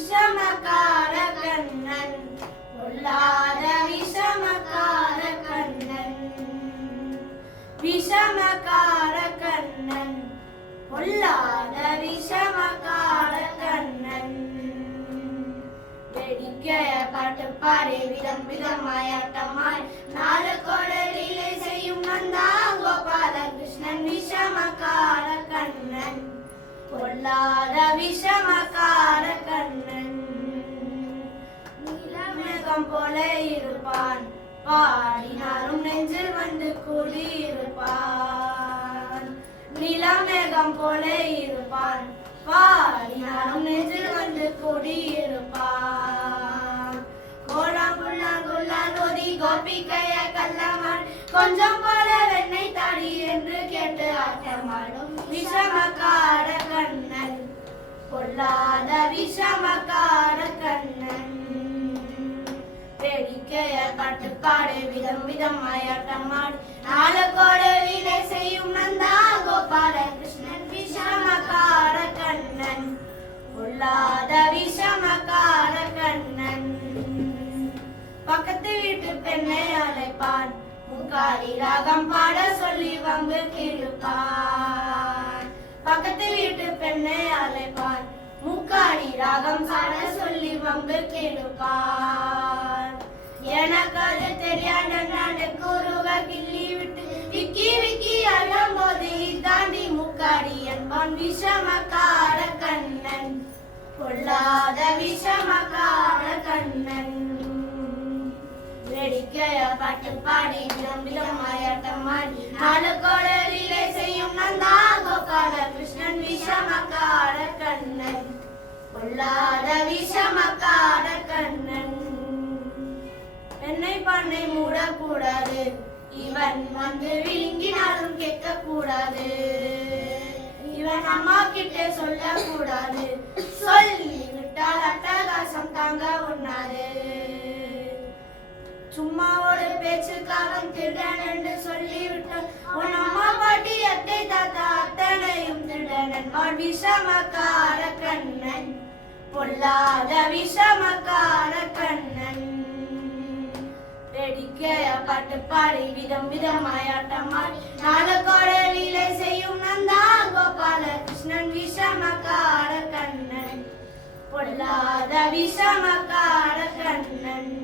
விஷமக்கார கண்ணன் பொல்லாத விஷமக்கார கண்ணன் விஷமக்கார கண்ணன் பொல்லாத விஷமக்கார கண்ணன் வேடிக்கைய பாட்டு பாடி விதம் விதமாய் ஆட்டமாய் நாலு கோடலிலே செய்யும் நந்தா கோபால கிருஷ்ணன் விஷமக்கார கண்ணன் பொல்லாத விஷமக்கார கண்ணன் நீலமேகம் போல இருப்பான் பாடினாலும் நெஞ்சில் வந்து கூடியிருப்பான் நீலமேகம் போல இருப்பான் பாடினாலும் நெஞ்சில் வந்து கூடியிருப்பான் கோலங்குள்ளி கோபிக்கைய கல்லமான் கொஞ்சம் போல வெண்ணெய் தாடி என்று கேட்டு ஆட்டமாடும் விஷமக்கார கண்ணன் பொல்லாத விஷமக்கார கண்ணன் வேடிக்கைய பாட்டுப்பாடு விதம் விதமாய் ஆட்டமாடு நாலு கோடலிலே செய்யும் நந்தா கோபால கிருஷ்ணன் விஷமக்கார கண்ணன் பொல்லாத விஷமக்கார கண்ணன் பக்கத்து வீட்டு பெண்ணை அழைப்பான் முக்காரி ராகம் பாட சொல்லி வம்பு கிழப்பான் பக்கத்து வீட்டு பெண்ணை அழைப்பான் முக்காரி ராகம் பாட சொல்லி வம்பு கிழப்பான் எனக்கு அது தெரியாத குருவ கிள்ளி விட்டு விக்கி விக்கி அழும் போது தாண்டி முக்காடி என்பான் விஷமக்கார கண்ணன் பொல்லாத விஷமக்கார கண்ணன் வேடிக்கைய பாட்டு பாடி விதம் விதமாய் ஆட்டமாடி நாலு கோடலிலே செய்யும் நந்தா கோபால கிருஷ்ணன் விஷமக்கார கண்ணன் பொல்லாத விஷமக்கார கண்ணன் என்னை பண்ணை மூடக்கூடாது இவன் வந்து விழுங்கினாலும் கேட்க கூடாது இவன் அம்மா கிட்ட சொல்லக்கூடாது சொல்லி விட்டால் அட்டகாசம் தாங்க உண்ணாது சும்மா ஒரு பேச்சுக்காக திருடன் என்று சொல்லிவிட்டால் உன் அம்மா பாட்டி அத்தை தாத்தா அத்தனையும் திருடன் என்பான் விஷமக்கார கண்ணன் பொல்லாத விஷமக்கார கண்ணன் வேடிக்கைய பாட்டு பாடி விதம் விதமாய் ஆட்டமாடி நாலு கோடலிலே செய்யும் நந்தா கோபால கிருஷ்ணன் விஷமக்கார கண்ணன் பொல்லாத விஷமக்கார கண்ணன்